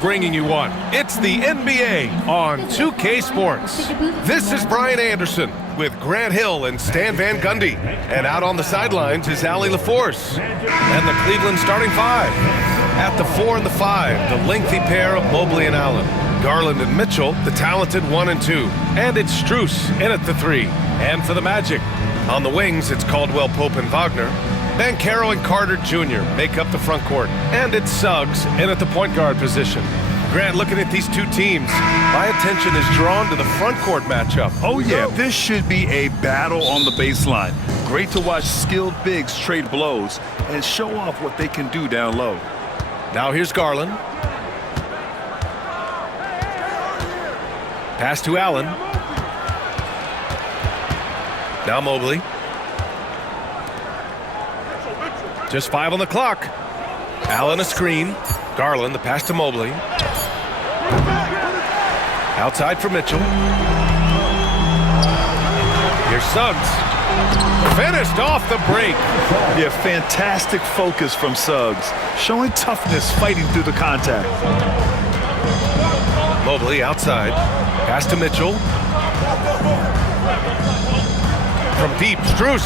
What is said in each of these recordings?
Bringing you one. It's the NBA on 2K Sports. This is Brian Anderson with Grant Hill and Stan Van Gundy. And out on the sidelines is Allie LaForce. And the Cleveland starting five. At the 4 and the 5, the lengthy pair of Mobley and Allen. Garland and Mitchell, the talented 1 and 2. And it's Strus in at the 3. And for the Magic, on the wings, it's Caldwell Pope and Wagner. Banchero and Carter Jr. make up the front court. And it's Suggs in at the point guard position. Grant, looking at these two teams, my attention is drawn to the front court matchup. Oh yeah, this should be a battle on the baseline. Great to watch skilled bigs trade blows and show off what they can do down low. Now here's Garland. Pass to Allen. Now Mobley. Just 5 on the clock. Allen a screen. Garland the pass to Mobley. Outside for Mitchell. Here's Suggs. Finished off the break. Yeah, fantastic focus from Suggs. Showing toughness fighting through the contact. Mobley outside. Pass to Mitchell. From deep, Strus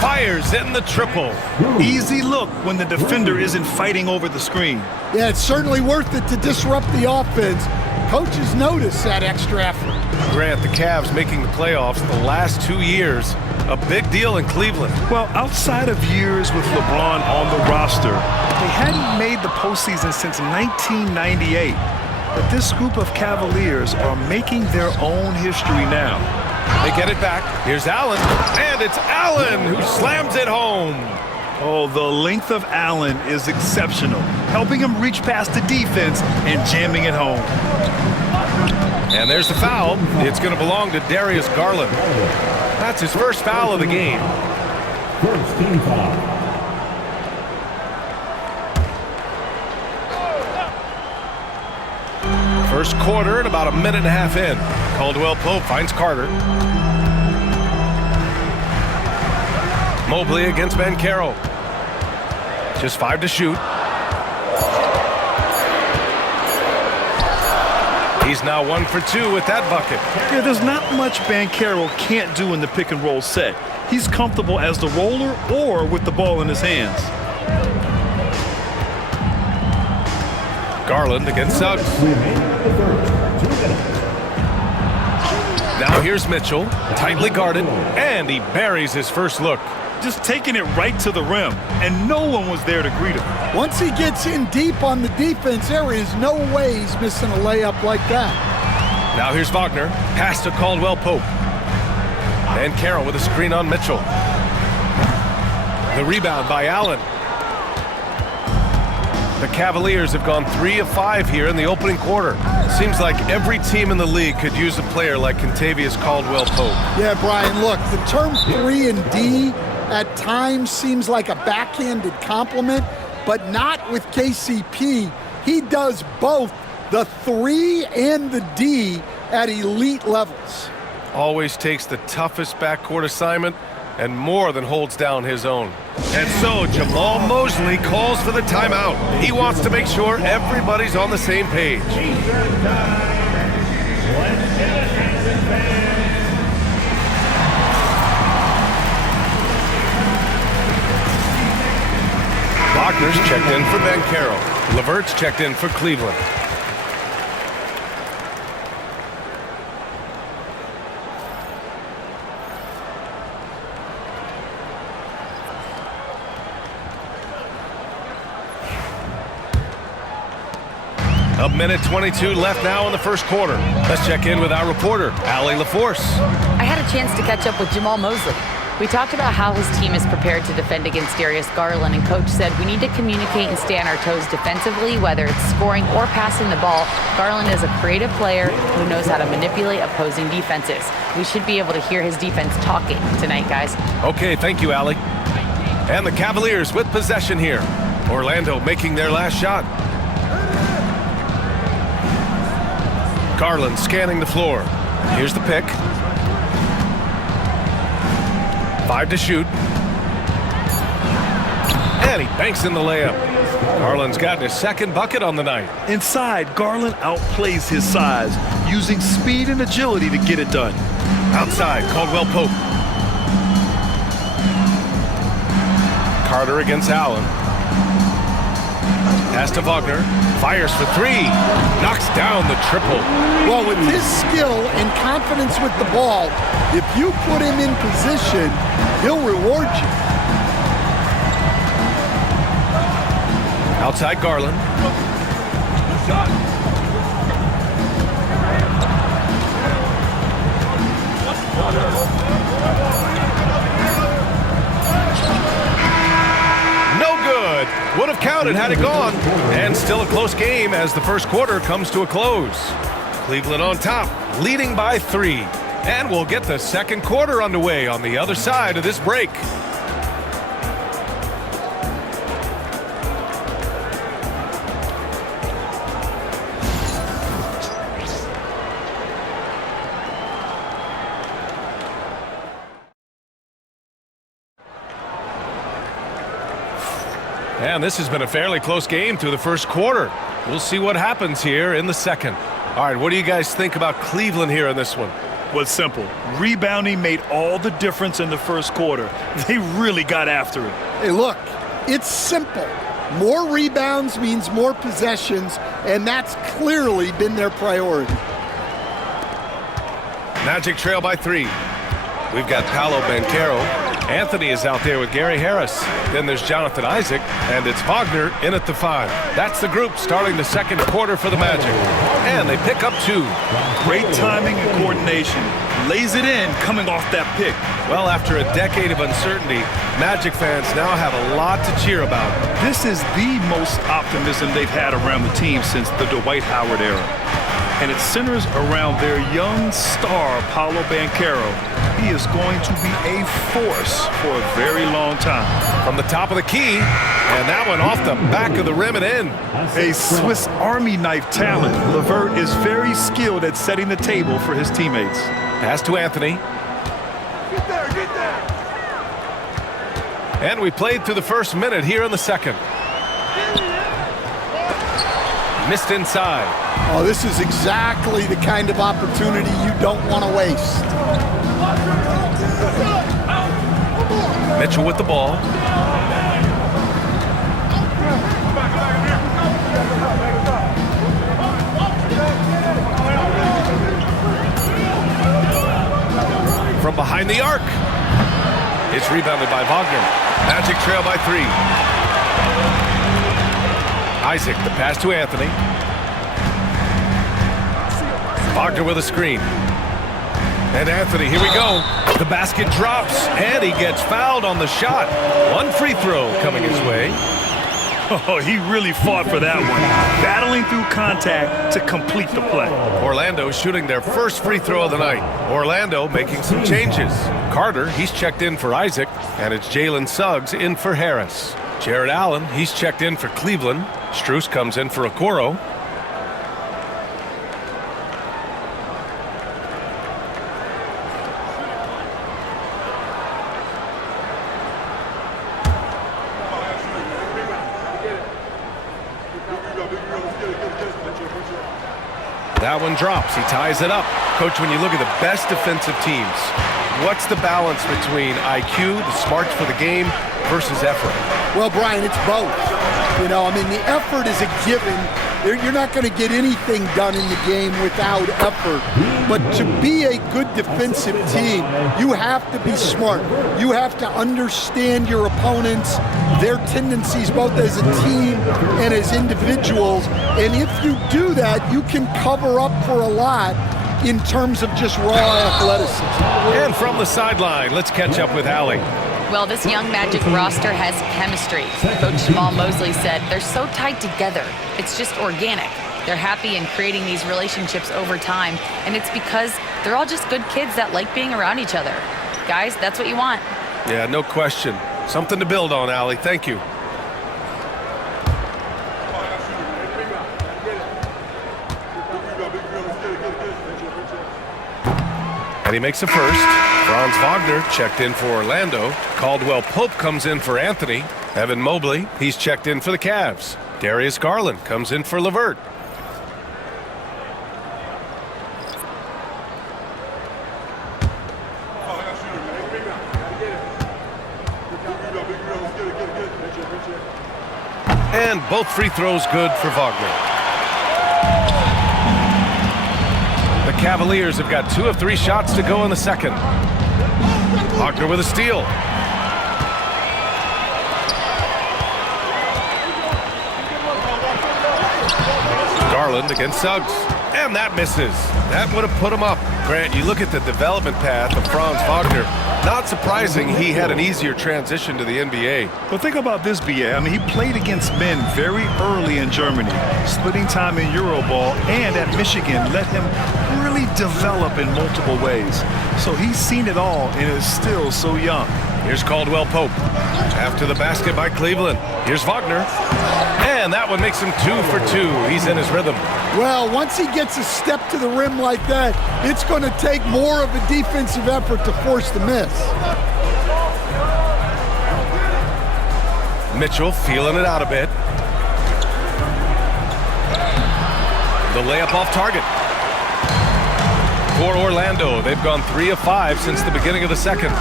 fires in the triple. Easy look when the defender isn't fighting over the screen. Yeah, it's certainly worth it to disrupt the offense. Coaches notice that extra effort. Grant, the Cavs making the playoffs the last 2 years. A big deal in Cleveland. Well, outside of years with LeBron on the roster, they hadn't made the postseason since 1998. But this group of Cavaliers are making their own history now. They get it back. Here's Allen. And it's Allen who slams it home. Oh, the length of Allen is exceptional, helping him reach past the defense and jamming it home. And there's the foul. It's going to belong to Darius Garland. That's his first foul of the game. First team foul. First quarter and about a minute and a half in. Caldwell Pope finds Carter. Mobley against Banchero. Just 5 to shoot. He's now 1 for 2 with that bucket. Yeah, there's not much Banchero can't do in the pick and roll set. He's comfortable as the roller or with the ball in his hands. Garland against Suggs. Now here's Mitchell, tightly guarded, and he buries his first look. Just taking it right to the rim, and no one was there to greet him. Once he gets in deep on the defense, there is no way he's missing a layup like that. Now here's Wagner, pass to Caldwell Pope. And Carroll with a screen on Mitchell. The rebound by Allen. The Cavaliers have gone 3 of 5 here in the opening quarter. Seems like every team in the league could use a player like Kentavious Caldwell Pope. Yeah, Brian, look, the term 3 and D at times seems like a backhanded compliment, but not with KCP. He does both the 3 and the D at elite levels. Always takes the toughest backcourt assignment and more than holds down his own. And so Jamal Mosley calls for the timeout. He wants to make sure everybody's on the same page. Wagner's checked in for Banchero. LeVert's checked in for Cleveland. A minute 22 left now in the first quarter. Let's check in with our reporter, Allie LaForce. I had a chance to catch up with Jamal Mosley. We talked about how his team is prepared to defend against Darius Garland, and Coach said we need to communicate and stay on our toes defensively, whether it's scoring or passing the ball. Garland is a creative player who knows how to manipulate opposing defenses. We should be able to hear his defense talking tonight, guys. Okay, thank you, Allie. And the Cavaliers with possession here. Orlando making their last shot. Garland scanning the floor. Here's the pick. 5 to shoot. And he banks in the layup. Garland's gotten his second bucket on the night. Inside, Garland outplays his size, using speed and agility to get it done. Outside, Caldwell Pope. Carter against Allen. Pass to Wagner. Fires for three. Knocks down the triple. Well, with his skill and confidence with the ball, if you put him in position, he'll reward you. Outside Garland. No good. Would have counted had it gone. And still a close game as the first quarter comes to a close. Cleveland on top, leading by 3. And we'll get the second quarter underway on the other side of this break. And this has been a fairly close game through the first quarter. We'll see what happens here in the second. All right, what do you guys think about Cleveland here in this one? Well, it's simple. Rebounding made all the difference in the first quarter. They really got after it. Hey, look, it's simple. More rebounds means more possessions, and that's clearly been their priority. Magic trail by 3. We've got Paolo Banchero. Anthony is out there with Gary Harris. Then there's Jonathan Isaac, and it's Wagner in at the 5. That's the group starting the second quarter for the Magic. And they pick up 2. Great timing and coordination. Lays it in coming off that pick. Well, after a decade of uncertainty, Magic fans now have a lot to cheer about. This is the most optimism they've had around the team since the Dwight Howard era. And it centers around their young star, Paolo Banchero. He is going to be a force for a very long time. From the top of the key, and that one off the back of the rim and in. A Swiss Army knife talent, LeVert is very skilled at setting the table for his teammates. Pass to Anthony. Get there. And we played through the first minute here in the second. Missed inside. Oh, this is exactly the kind of opportunity you don't want to waste. Mitchell with the ball. From behind the arc. It's rebounded by Wagner. Magic trail by 3. Isaac, the pass to Anthony. Wagner with a screen. And Anthony, here we go. The basket drops, and he gets fouled on the shot. One free throw coming his way. Oh, he really fought for that one. Battling through contact to complete the play. Orlando shooting their first free throw of the night. Orlando making some changes. Carter, he's checked in for Isaac, and it's Jalen Suggs in for Harris. Jared Allen, he's checked in for Cleveland. Strus comes in for Okoro. That one drops. He ties it up. Coach, when you look at the best defensive teams, what's the balance between IQ, the smarts for the game, versus effort? Well, Brian, it's both. You know, I mean, the effort is a given. You're not going to get anything done in the game without effort. But to be a good defensive team, you have to be smart. You have to understand your opponents, their tendencies, both as a team and as individuals. And if you do that, you can cover up for a lot in terms of just raw athleticism. And from the sideline, let's catch up with Allie. Well, this young Magic roster has chemistry. Coach Jamal Mosley said they're so tied together. It's just organic. They're happy in creating these relationships over time, and it's because they're all just good kids that like being around each other. Guys, that's what you want. Yeah, no question. Something to build on, Allie. Thank you. And he makes a first. Franz Wagner checked in for Orlando. Caldwell Pope comes in for Anthony. Evan Mobley, he's checked in for the Cavs. Darius Garland comes in for LeVert. And both free throws good for Wagner. The Cavaliers have got 2 of 3 shots to go in the second. Wagner with a steal. Garland against Suggs. And that misses. That would have put him up. Grant, you look at the development path of Franz Wagner. Not surprising he had an easier transition to the NBA. But think about this, BA. I mean, he played against men very early in Germany, splitting time in Euroball, and at Michigan let him really develop in multiple ways. So he's seen it all and is still so young. Here's Caldwell Pope. After the basket by Cleveland. Here's Wagner. And that one makes him 2 for 2. He's in his rhythm. Well, once he gets a step to the rim like that, it's going to take more of a defensive effort to force the miss. Mitchell feeling it out a bit. The layup off target. For Orlando, they've gone 3 of 5 since the beginning of the second.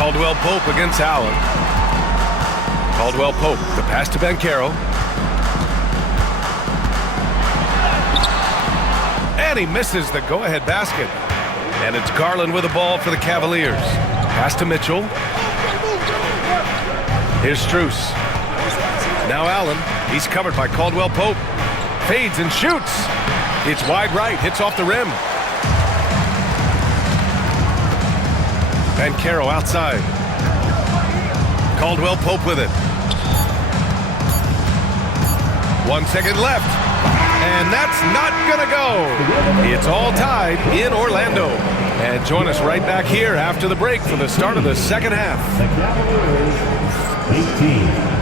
Caldwell Pope against Allen. Caldwell Pope, the pass to Banchero. And he misses the go-ahead basket. And it's Garland with the ball for the Cavaliers. Pass to Mitchell. Here's Strus. Now Allen. He's covered by Caldwell Pope. Fades and shoots. It's wide right. Hits off the rim. Banchero outside. Caldwell Pope with it. 1 second left. And that's not gonna go. It's all tied in Orlando. And join us right back here after the break for the start of the second half. The Cavaliers, 18.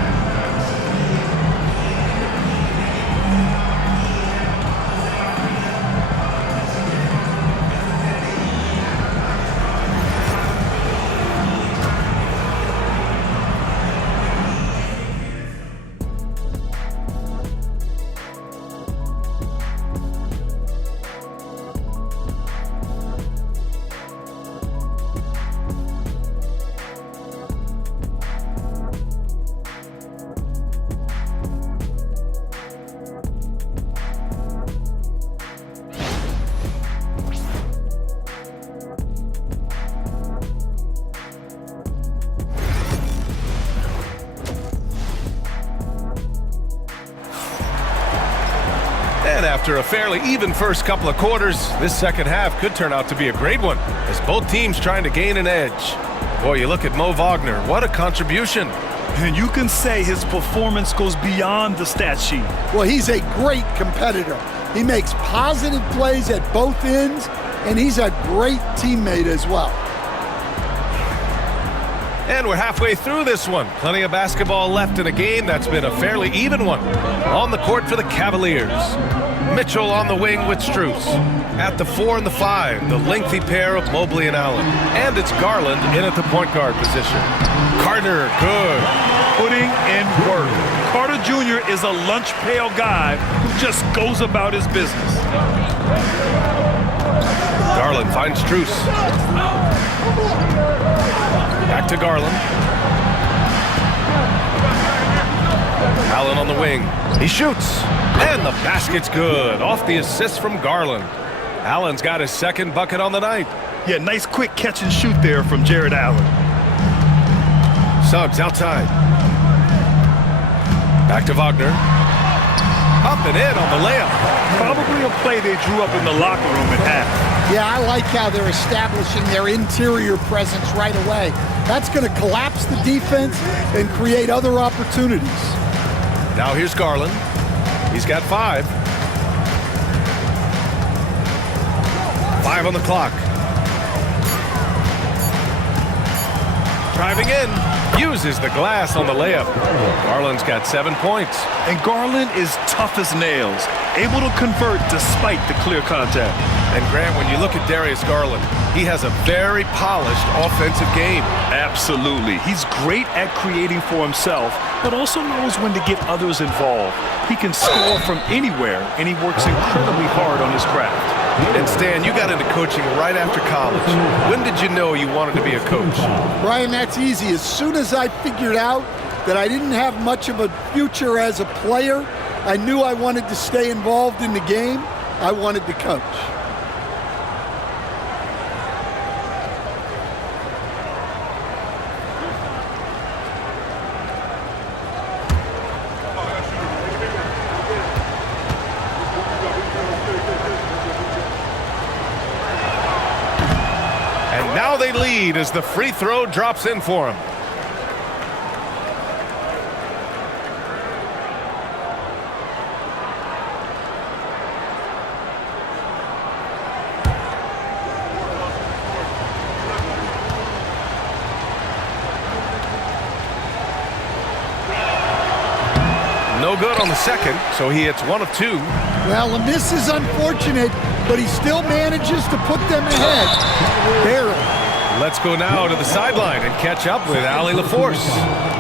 And after a fairly even first couple of quarters, this second half could turn out to be a great one, as both teams trying to gain an edge. Boy, you look at Mo Wagner, what a contribution. And you can say his performance goes beyond the stat sheet. Well, he's a great competitor. He makes positive plays at both ends, and he's a great teammate as well. And we're halfway through this one. Plenty of basketball left in a game that's been a fairly even one. On the court for the Cavaliers. Mitchell on the wing with Strus. At the 4 and the 5, the lengthy pair of Mobley and Allen. And it's Garland in at the point guard position. Carter, good. Putting in work. Carter Jr. is a lunch pail guy who just goes about his business. Garland finds Strus. Back to Garland. Allen on the wing. He shoots. And the basket's good. Off the assist from Garland. Allen's got his second bucket on the night. Yeah, nice quick catch and shoot there from Jared Allen. Suggs outside. Back to Wagner. Up and in on the layup. Probably a play they drew up in the locker room at half. Yeah, I like how they're establishing their interior presence right away. That's going to collapse the defense and create other opportunities. Now here's Garland. He's got 5. 5 on the clock. Driving in. uses the glass on the layup. Garland's got 7 points. And Garland is tough as nails, able to convert despite the clear contact. And Grant, when you look at Darius Garland, he has a very polished offensive game. Absolutely. He's great at creating for himself, but also knows when to get others involved. He can score from anywhere, and he works incredibly hard on his craft. And Stan, you got into coaching right after college. When did you know you wanted to be a coach? Brian, that's easy. As soon as I figured out that I didn't have much of a future as a player, I knew I wanted to stay involved in the game. I wanted to coach. Now they lead as the free throw drops in for him. No good on the second, so he hits 1 of 2. Well, the miss is unfortunate, but he still manages to put them ahead. Barely. Let's go now to the sideline and catch up with Ali LaForce.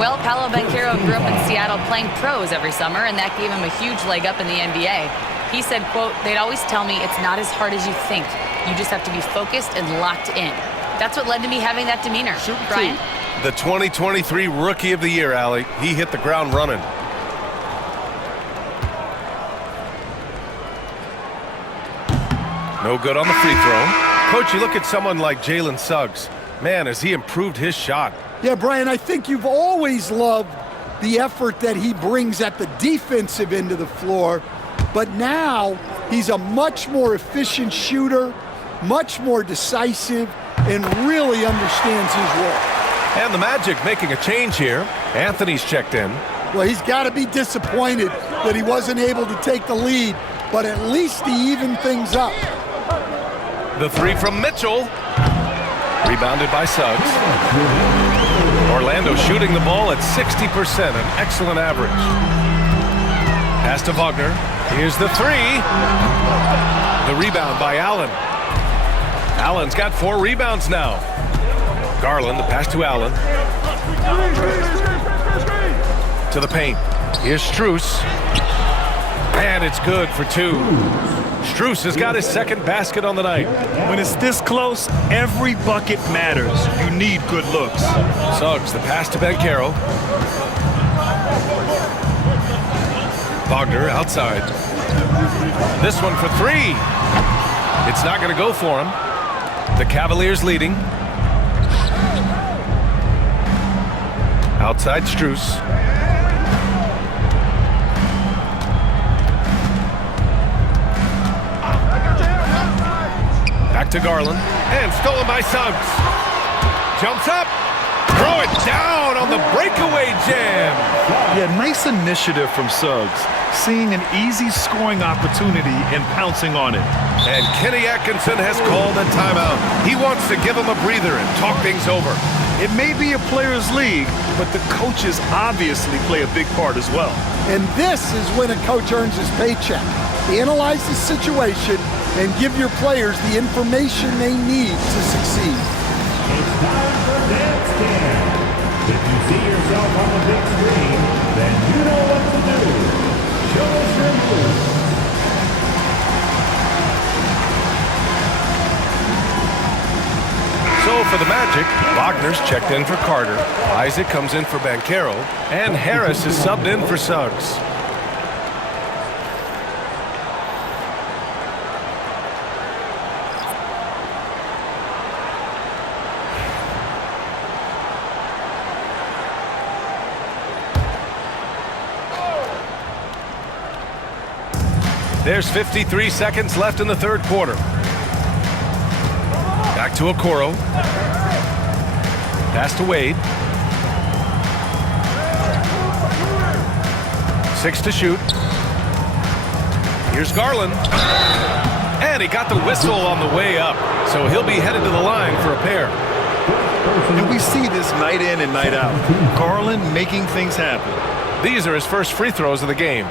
Well, Paolo Banchero grew up in Seattle playing pros every summer, and that gave him a huge leg up in the NBA. He said, quote, "They'd always tell me it's not as hard as you think. You just have to be focused and locked in." That's what led to me having that demeanor. Brian? The 2023 Rookie of the Year, Ali. He hit the ground running. No good on the free throw. Coach, you look at someone like Jalen Suggs. Man, has he improved his shot. Yeah, Brian, I think you've always loved the effort that he brings at the defensive end of the floor, but now he's a much more efficient shooter, much more decisive, and really understands his role. And the Magic making a change here. Anthony's checked in. Well, he's got to be disappointed that he wasn't able to take the lead, but at least he evened things up. The three from Mitchell. Rebounded by Suggs. Orlando shooting the ball at 60%, an excellent average. Pass to Wagner. Here's the three. The rebound by Allen. Allen's got 4 rebounds now. Garland, the pass to Allen. To the paint. Here's Strus. And it's good for 2. Strus has got his second basket on the night. When it's this close, every bucket matters. You need good looks. Suggs, the pass to Banchero. Wagner outside. This one for 3. It's not going to go for him. The Cavaliers leading. Outside Strus. Back to Garland, and stolen by Suggs. Jumps up, throw it down on the breakaway jam. Yeah, nice initiative from Suggs, seeing an easy scoring opportunity and pouncing on it. And Kenny Atkinson has called a timeout. He wants to give him a breather and talk things over. It may be a players' league, but the coaches obviously play a big part as well. And this is when a coach earns his paycheck. Analyze the situation and give your players the information they need to succeed. It's time for Dance Cam. If you see yourself on the big screen, then you know what to do. Show us your moves. So for the Magic, Wagner's checked in for Carter. Isaac comes in for Banchero, and Harris is subbed in for Suggs. There's 53 seconds left in the third quarter. Back to Okoro. Pass to Wade. 6 to shoot. Here's Garland. And he got the whistle on the way up, so he'll be headed to the line for a pair. And we see this night in and night out. Garland making things happen. These are his first free throws of the game.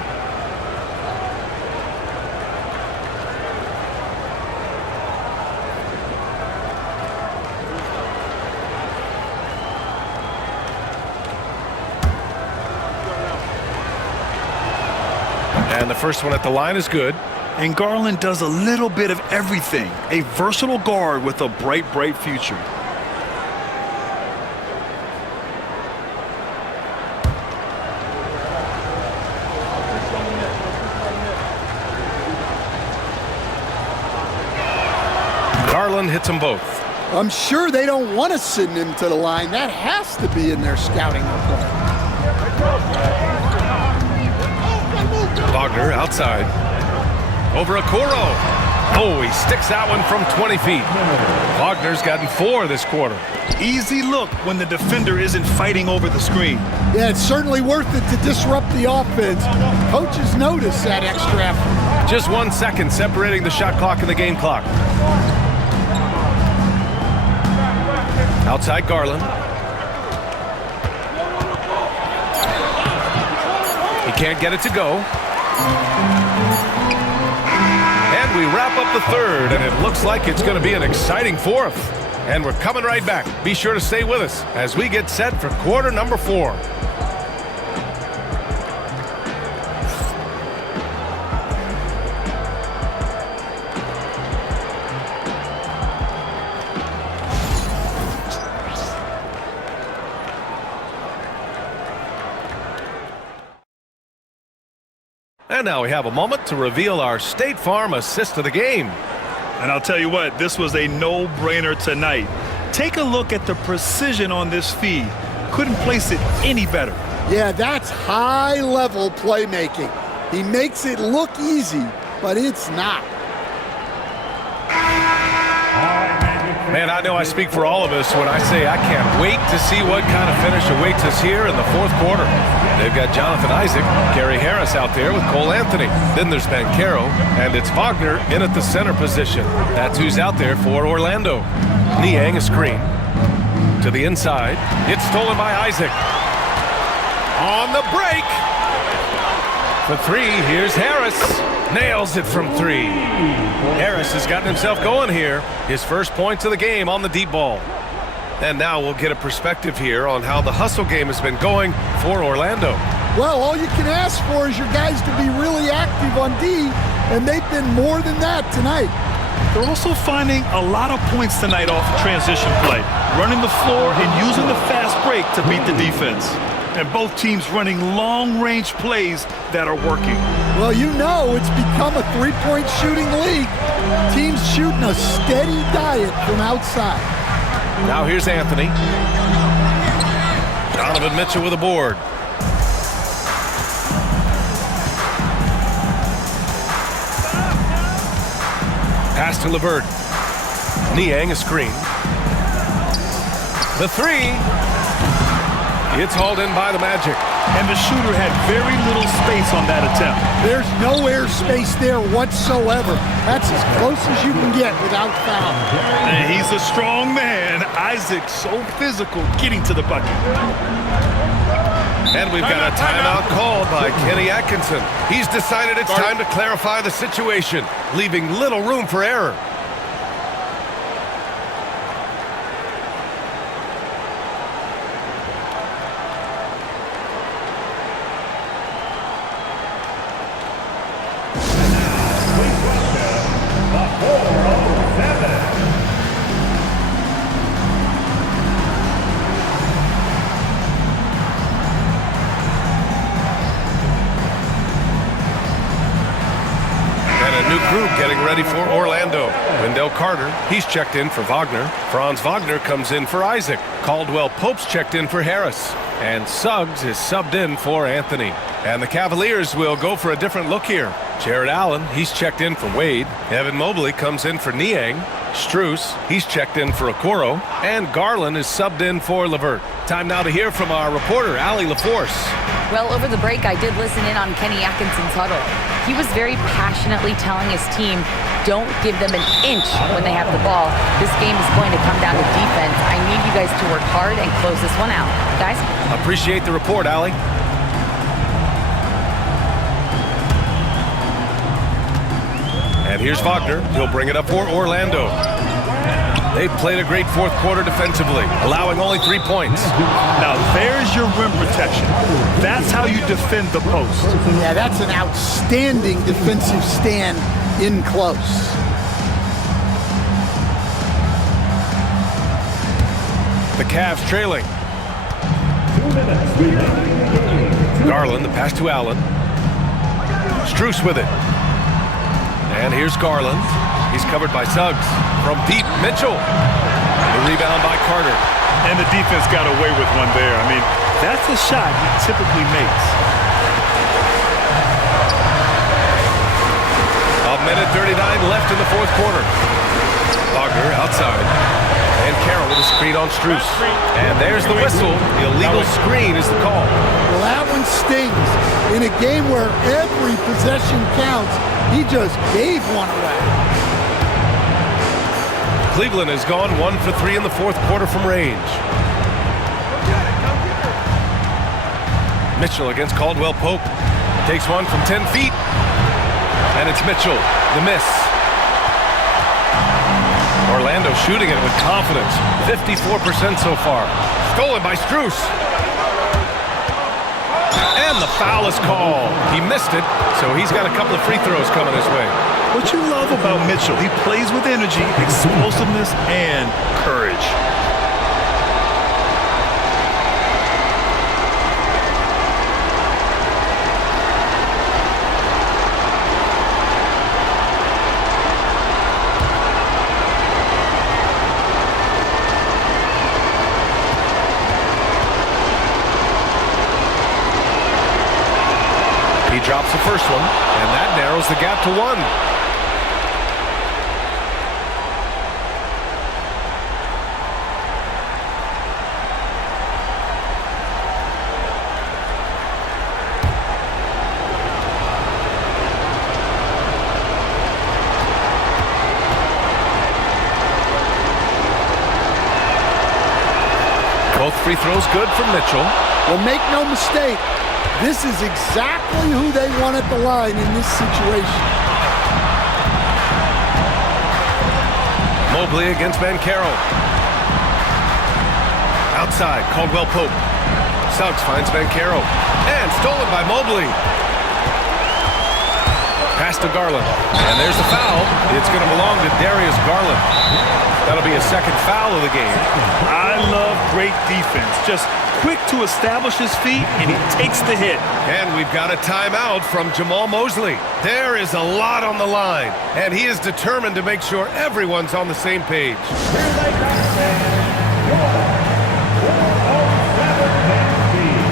And the first one at the line is good. And Garland does a little bit of everything. A versatile guard with a bright, bright future. Garland hits them both. I'm sure they don't want to send him to the line. That has to be in their scouting report. Wagner outside. Over Okoro. Oh, he sticks that one from 20 feet. Wagner's gotten 4 this quarter. Easy look when the defender isn't fighting over the screen. Yeah, it's certainly worth it to disrupt the offense. Coaches notice that extra effort. Just 1 second separating the shot clock and the game clock. Outside Garland. He can't get it to go. And we wrap up the third, and it looks like it's going to be an exciting fourth. And we're coming right back. Be sure to stay with us as we get set for quarter number 4. And now we have a moment to reveal our State Farm assist of the game. And I'll tell you what, this was a no-brainer tonight. Take a look at the precision on this feed. Couldn't place it any better. Yeah, that's high-level playmaking. He makes it look easy, but it's not. Man, I know I speak for all of us when I say I can't wait to see what kind of finish awaits us here in the fourth quarter. They've got Jonathan Isaac, Gary Harris out there with Cole Anthony. Then there's Banchero, and it's Wagner in at the center position. That's who's out there for Orlando. Niang a screen. To the inside. It's stolen by Isaac. On the break. For 3, here's Harris. Nails it from 3. Harris has gotten himself going here. His first points of the game on the deep ball. And now we'll get a perspective here on how the hustle game has been going for Orlando. Well, all you can ask for is your guys to be really active on D, and they've been more than that tonight. They're also finding a lot of points tonight off transition play, running the floor and using the fast break to beat the defense. And both teams running long-range plays that are working. Well, you know it's become a three-point shooting league. Teams shooting a steady diet from outside. Now here's Anthony. Donovan Mitchell with a board. Pass to LeVert. Niang a screen. The 3. It's hauled in by the Magic. And the shooter had very little space on that attempt. There's no air space there whatsoever. That's as close as you can get without foul. And he's a strong man. Isaac so physical getting to the bucket. And we've got a timeout called by Kenny Atkinson. He's decided it's time to clarify the situation, leaving little room for error. Getting ready for Orlando. Wendell Carter, he's checked in for Wagner. Franz Wagner comes in for Isaac. Caldwell Pope's checked in for Harris. And Suggs is subbed in for Anthony. And the Cavaliers will go for a different look here. Jared Allen, he's checked in for Wade. Evan Mobley comes in for Niang. Strus, he's checked in for Okoro. And Garland is subbed in for LeVert. Time now to hear from our reporter, Allie LaForce. Well, over the break, I did listen in on Kenny Atkinson's huddle. He was very passionately telling his team, don't give them an inch when they have the ball. This game is going to come down to defense. I need you guys to work hard and close this one out. Guys? Appreciate the report, Allie. And here's Wagner. He'll bring it up for Orlando. They played a great fourth quarter defensively, allowing only 3 points. Now, there's your rim protection. That's how you defend the post. Yeah, that's an outstanding defensive stand in close. The Cavs trailing. 2 minutes remaining in the game. Garland, the pass to Allen. Strus with it. And here's Garland. He's covered by Suggs. From deep, Mitchell. The rebound by Carter. And the defense got away with one there. I mean, that's a shot he typically makes. A minute 39 left in the fourth quarter. Wagner outside. And Carroll with a screen on Strus. And there's the whistle. The illegal screen is the call. Well, that one stings. In a game where every possession counts, he just gave one away. Cleveland has gone 1 for 3 in the fourth quarter from range. Mitchell against Caldwell Pope. Takes one from 10 feet. And it's Mitchell. The miss. Orlando shooting it with confidence. 54% so far. Stolen by Strus. And the foul is called. He missed it, so he's got a couple of free throws coming his way. What you love about Mitchell, he plays with energy, explosiveness, and courage. He drops the first one, and that narrows the gap to 1. Both free throws good from Mitchell. Well, make no mistake, this is exactly who they want at the line in this situation. Mobley against Banchero. Outside, Caldwell Pope. Suggs finds Banchero. And stolen by Mobley. Pass to Garland. And there's the foul. It's going to belong to Darius Garland. That'll be a second foul of the game. I love great defense. Just quick to establish his feet, and he takes the hit. And we've got a timeout from Jamal Mosley. There is a lot on the line, and he is determined to make sure everyone's on the same page. Here they come, fans. Your 407 Tennessee.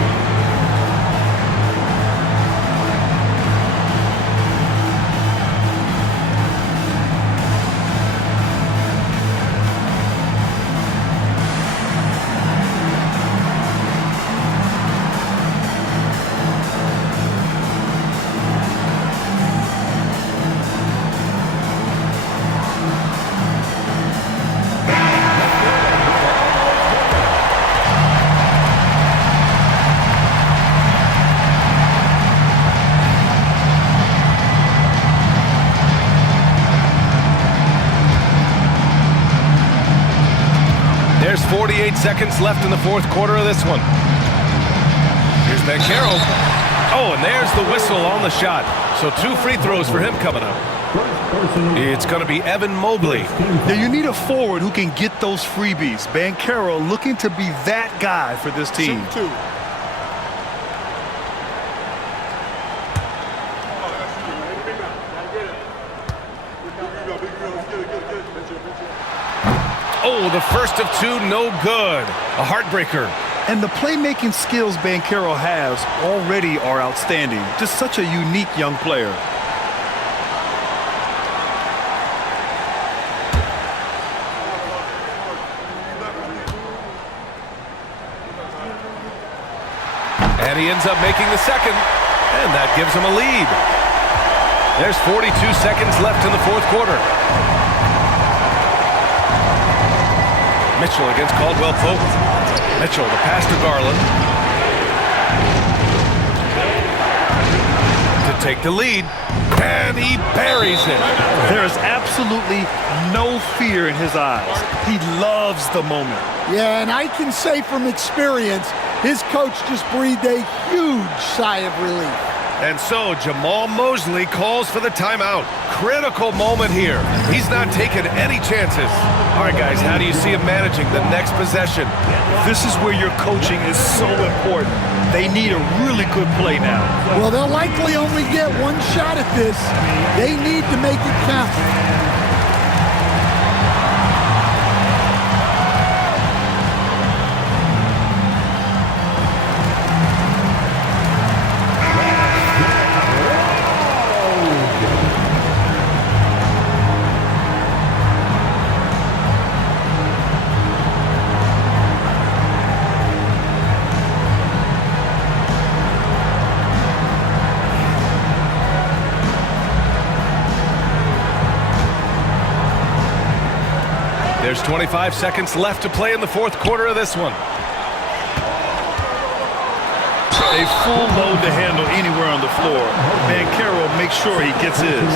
There's 48 seconds left in the fourth quarter of this one. Here's Banchero. Oh, and there's the whistle on the shot. So 2 free throws for him coming up. It's going to be Evan Mobley. Now, you need a forward who can get those freebies. Banchero looking to be that guy for this team. Oh, the first of 2, no good. A heartbreaker. And the playmaking skills Banchero has already are outstanding. Just such a unique young player. And he ends up making the second, and that gives him a lead. There's 42 seconds left in the fourth quarter. Mitchell against Caldwell Pope. Mitchell, the pass to Garland. To take the lead, and he buries it. There is absolutely no fear in his eyes. He loves the moment. Yeah, and I can say from experience, his coach just breathed a huge sigh of relief. And so Jamal Mosley calls for the timeout. Critical moment here. He's not taking any chances. All right, guys, how do you see him managing the next possession? This is where your coaching is so important. They need a really good play now. Well, they'll likely only get one shot at this. They need to make it count. There's 25 seconds left to play in the fourth quarter of this one. A full load to handle anywhere on the floor. Banchero makes sure he gets his.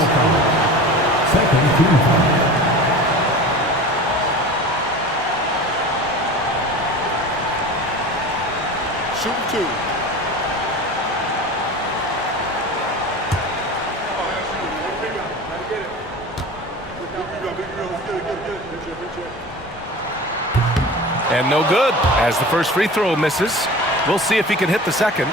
Shoot two. And no good, as the first free throw misses. We'll see if he can hit the second.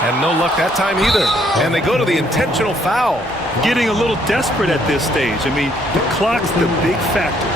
And no luck that time either. And they go to the intentional foul. Getting a little desperate at this stage. I mean, the clock's the big factor.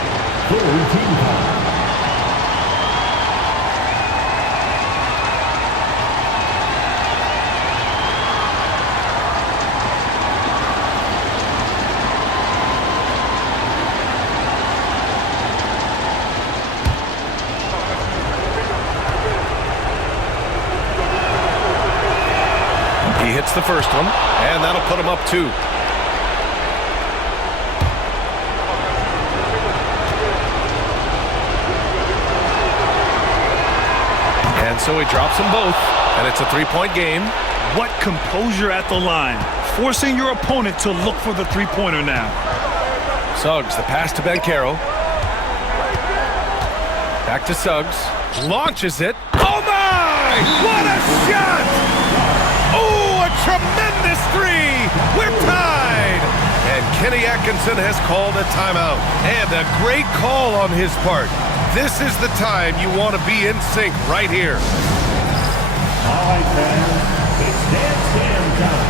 He hits the first one, and that'll put him up 2. And so he drops them both, and it's a 3-point game. What composure at the line. Forcing your opponent to look for the three-pointer now. Suggs, the pass to Banchero. Back to Suggs. Launches it. Oh, my! What a shot! Oh, a tremendous three! We're tied! And Kenny Atkinson has called a timeout. And a great call on his part. This is the time you want to be in sync right here. All right, fans, it's dance time.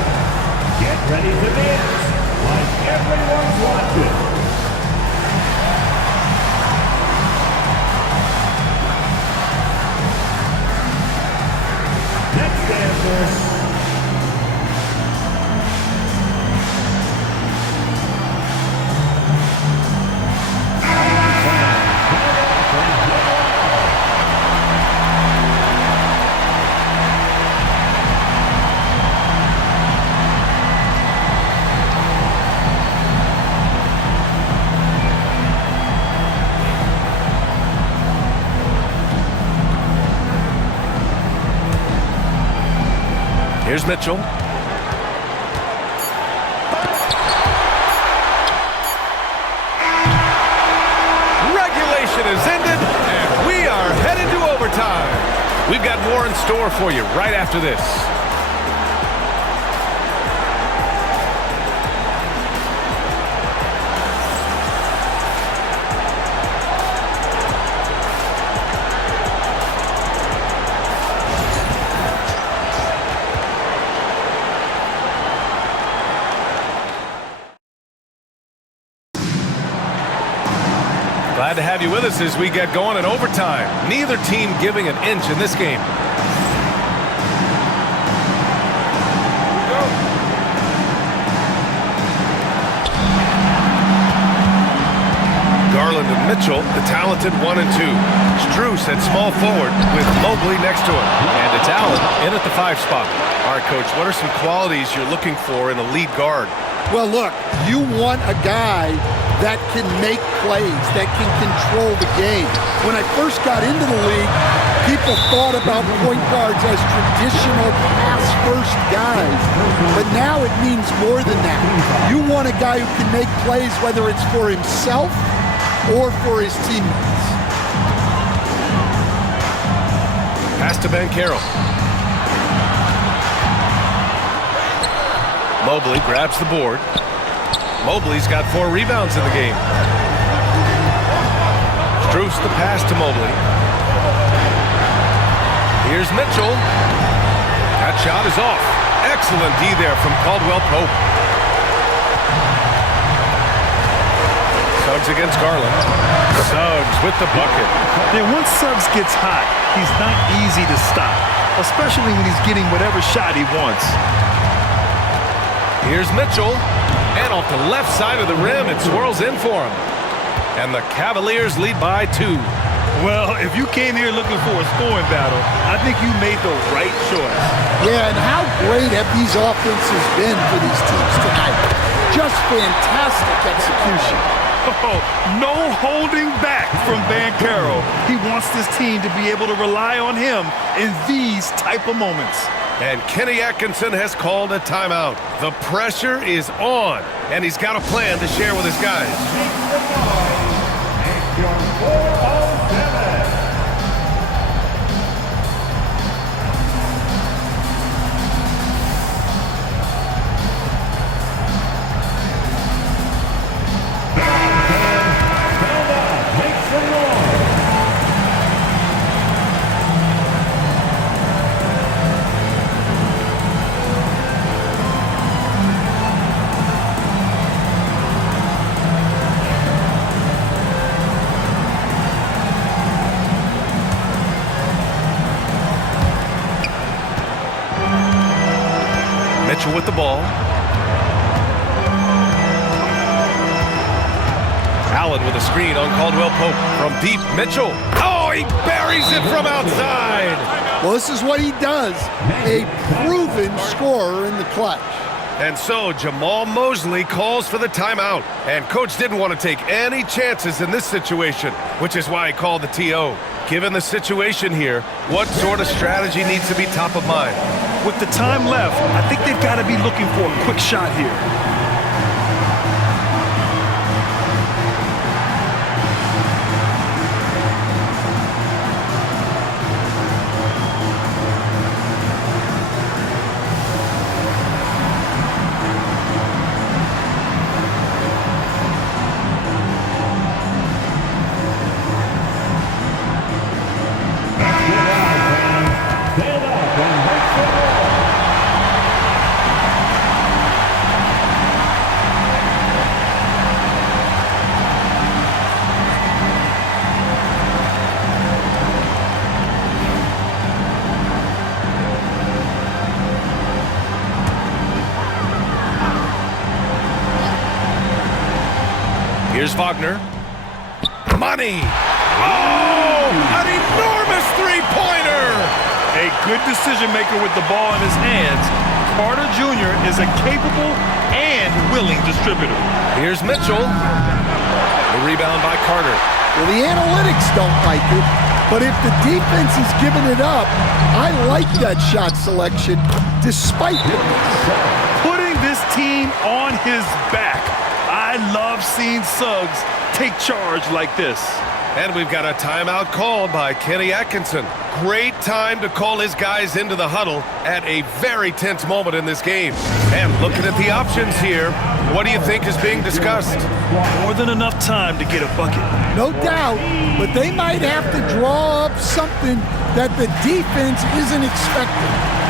Get ready to dance like everyone's watching. Next dancer. Here's Mitchell. Regulation is ended, and we are headed to overtime. We've got more in store for you right after this. Glad to have you with us as we get going in overtime. Neither team giving an inch in this game. Mitchell, the talented 1 and 2. Strus at small forward with Mobley next to him. And it's Allen in at the 5 spot. All right, Coach, what are some qualities you're looking for in a lead guard? Well, look, you want a guy that can make plays, that can control the game. When I first got into the league, people thought about point guards as traditional pass-first guys. But now it means more than that. You want a guy who can make plays, whether it's for himself or for his teammates. Pass to Banchero. Mobley grabs the board. Mobley's got 4 rebounds in the game. Strus the pass to Mobley. Here's Mitchell. That shot is off. Excellent D there from Caldwell Pope. Suggs against Garland. Suggs with the bucket. Then once Suggs gets hot, he's not easy to stop, especially when he's getting whatever shot he wants. Here's Mitchell. And off the left side of the rim, it swirls in for him. And the Cavaliers lead by 2. Well, if you came here looking for a scoring battle, I think you made the right choice. Yeah, and how great have these offenses been for these teams tonight? Just fantastic execution. Oh, no holding back from Banchero. He wants this team to be able to rely on him in these type of moments. And Kenny Atkinson has called a timeout. The pressure is on, and he's got a plan to share with his guys. Mitchell with the ball. Allen with a screen on Caldwell Pope from deep. Mitchell. Oh, he buries it from outside. Well, this is what he does. A proven scorer in the clutch. And so Jamal Mosley calls for the timeout. And Coach didn't want to take any chances in this situation, which is why he called the TO. Given the situation here, what sort of strategy needs to be top of mind? With the time left, I think they've got to be looking for a quick shot here. Here's Wagner. Money! Oh! An enormous three-pointer! A good decision maker with the ball in his hands. Carter Jr. is a capable and willing distributor. Here's Mitchell. The rebound by Carter. Well, the analytics don't like it, but if the defense is giving it up, I like that shot selection despite the miss. Putting this team on his back. I love seeing Suggs take charge like this. And we've got a timeout called by Kenny Atkinson. Great time to call his guys into the huddle at a very tense moment in this game. And looking at the options here, what do you think is being discussed? More than enough time to get a bucket. No doubt, but they might have to draw up something that the defense isn't expecting.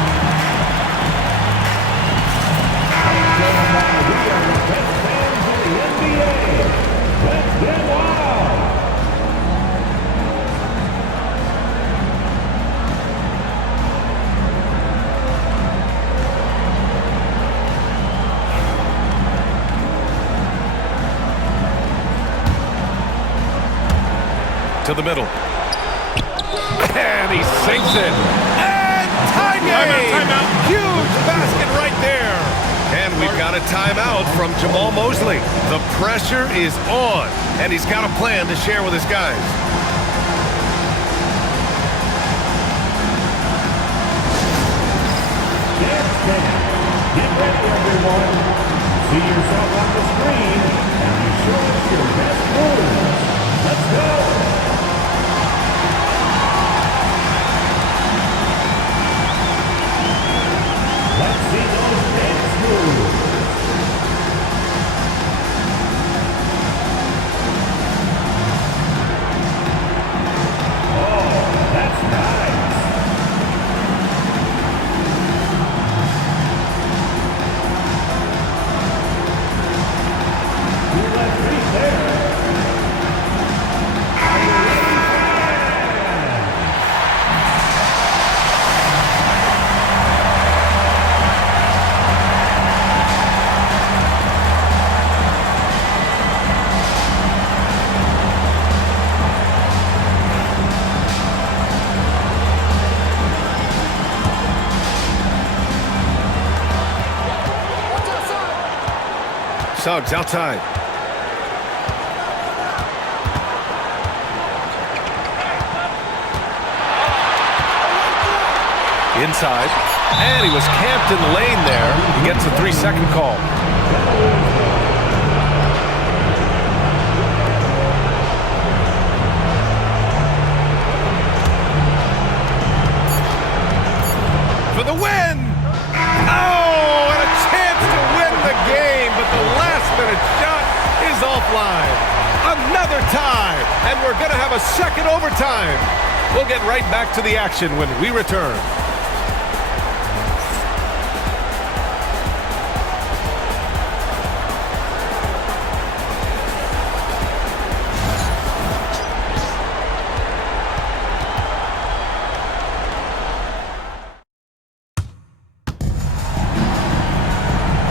to the middle. And he sinks it. And tie game! Timeout. Huge basket right there. And we've got a timeout from Jamal Mosley. The pressure is on, and he's got a plan to share with his guys. Get ready, everyone. See yourself on the screen, and you show us your best moves. Let's go. Let's see those dance moves. Oh, that's nice. Your left feet there. Suggs outside. Inside. And he was camped in the lane there. He gets a 3-second call. For the win! Oh, and a chance to win the game, but the last-minute shot is offline. Another tie, and we're going to have a second overtime. We'll get right back to the action when we return.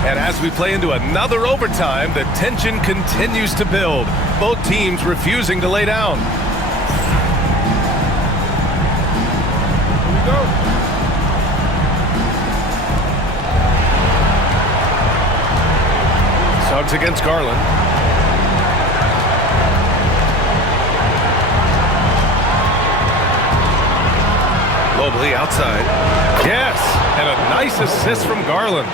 And as we play into another overtime, the tension continues to build. Both teams refusing to lay down. Here we go. Suggs against Garland. Mobley outside. Yes, and a nice assist from Garland.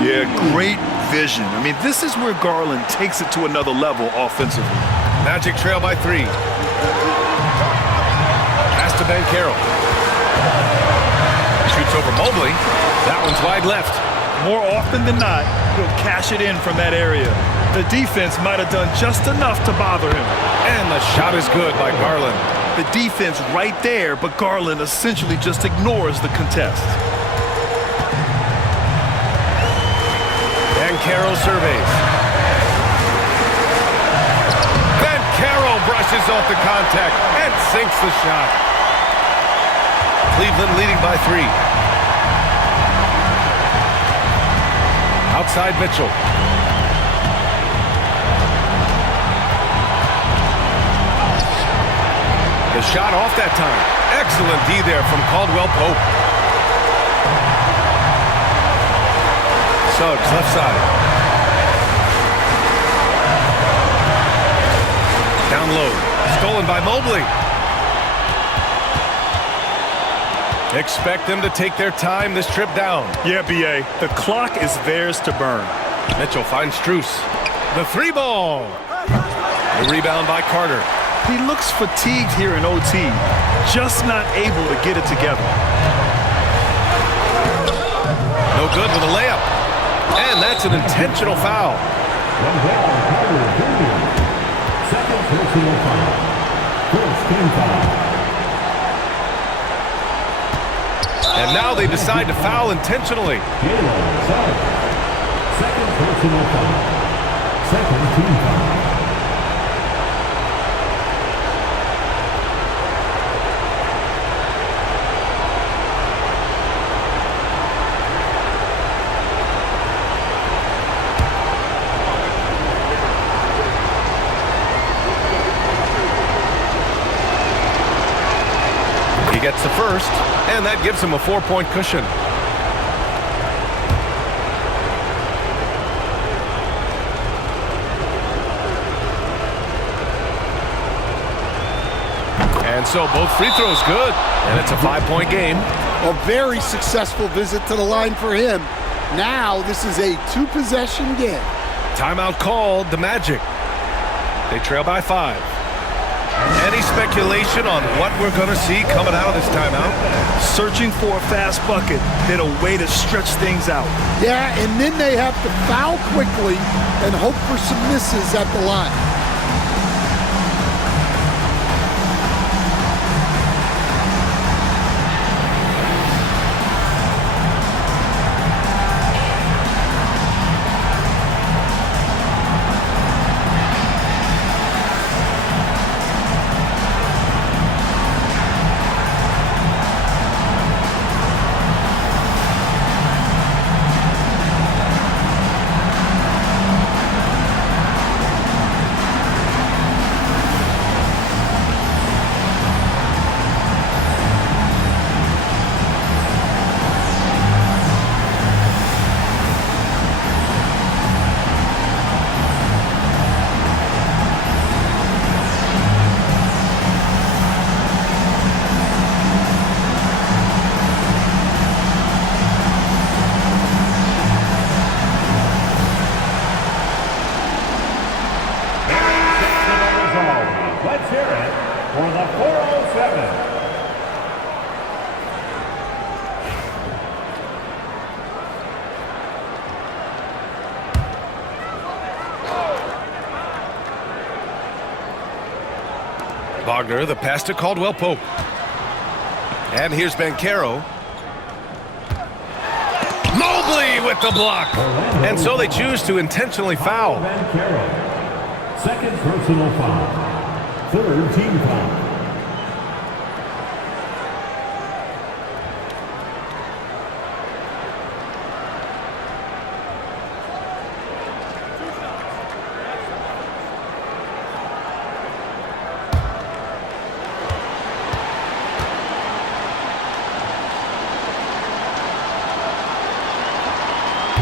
Yeah, great vision. I mean, this is where Garland takes it to another level offensively. Magic trail by 3. Pass to Ben Carroll. Shoots over Mobley. That one's wide left. More often than not, he'll cash it in from that area. The defense might have done just enough to bother him. And the shot is good by Garland. The defense right there, but Garland essentially just ignores the contest. Ben Carroll surveys. Ben Carroll brushes off the contact and sinks the shot. Cleveland leading by 3. Outside Mitchell. The shot off that time. Excellent D there from Caldwell Pope. Suggs left side. Down low. Stolen by Mobley. Expect them to take their time this trip down. Yeah, B.A., the clock is theirs to burn. Mitchell finds Strus. The 3 ball. The rebound by Carter. He looks fatigued here in OT, just not able to get it together. No good with a layup. And that's an intentional foul. Second personal foul. First team foul. And now they decide to foul intentionally. Second personal foul. Second team foul. gets the first, and that gives him a 4-point cushion. And so both free throws good, and it's a 5-point game. A very successful visit to the line for him. Now this is a 2-possession game. Timeout called, the Magic. They trail by 5. Any speculation on what we're going to see coming out of this timeout? Searching for a fast bucket, then a way to stretch things out. Yeah, and then they have to foul quickly and hope for some misses at the line. Let's hear it for the 407. Wagner, the pass to Caldwell Pope. And here's Banchero. Mobley with the block. And so they choose to intentionally foul. Second personal foul. Third team foul.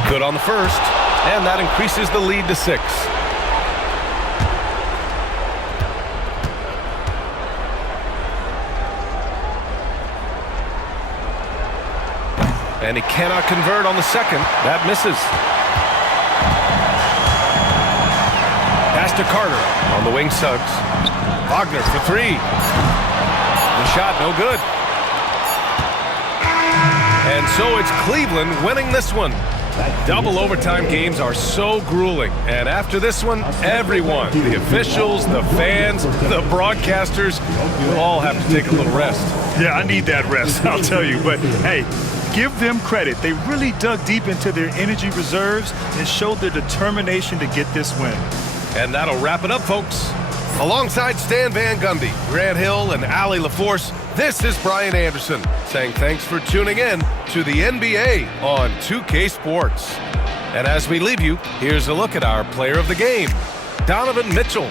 Good on the first, and that increases the lead to 6. And he cannot convert on the second. That misses. Pass to Carter on the wing Suggs. Wagner for 3. The shot no good. And so it's Cleveland winning this one. Double overtime games are so grueling, and after this one, everyone, the officials, the fans, the broadcasters, you all have to take a little rest. Yeah, I need that rest, I'll tell you. But, hey, give them credit. They really dug deep into their energy reserves and showed their determination to get this win. And that'll wrap it up, folks. Alongside Stan Van Gundy, Grant Hill, and Allie LaForce, this is Brian Anderson saying thanks for tuning in to the NBA on 2K Sports. And as we leave you, here's a look at our player of the game, Donovan Mitchell.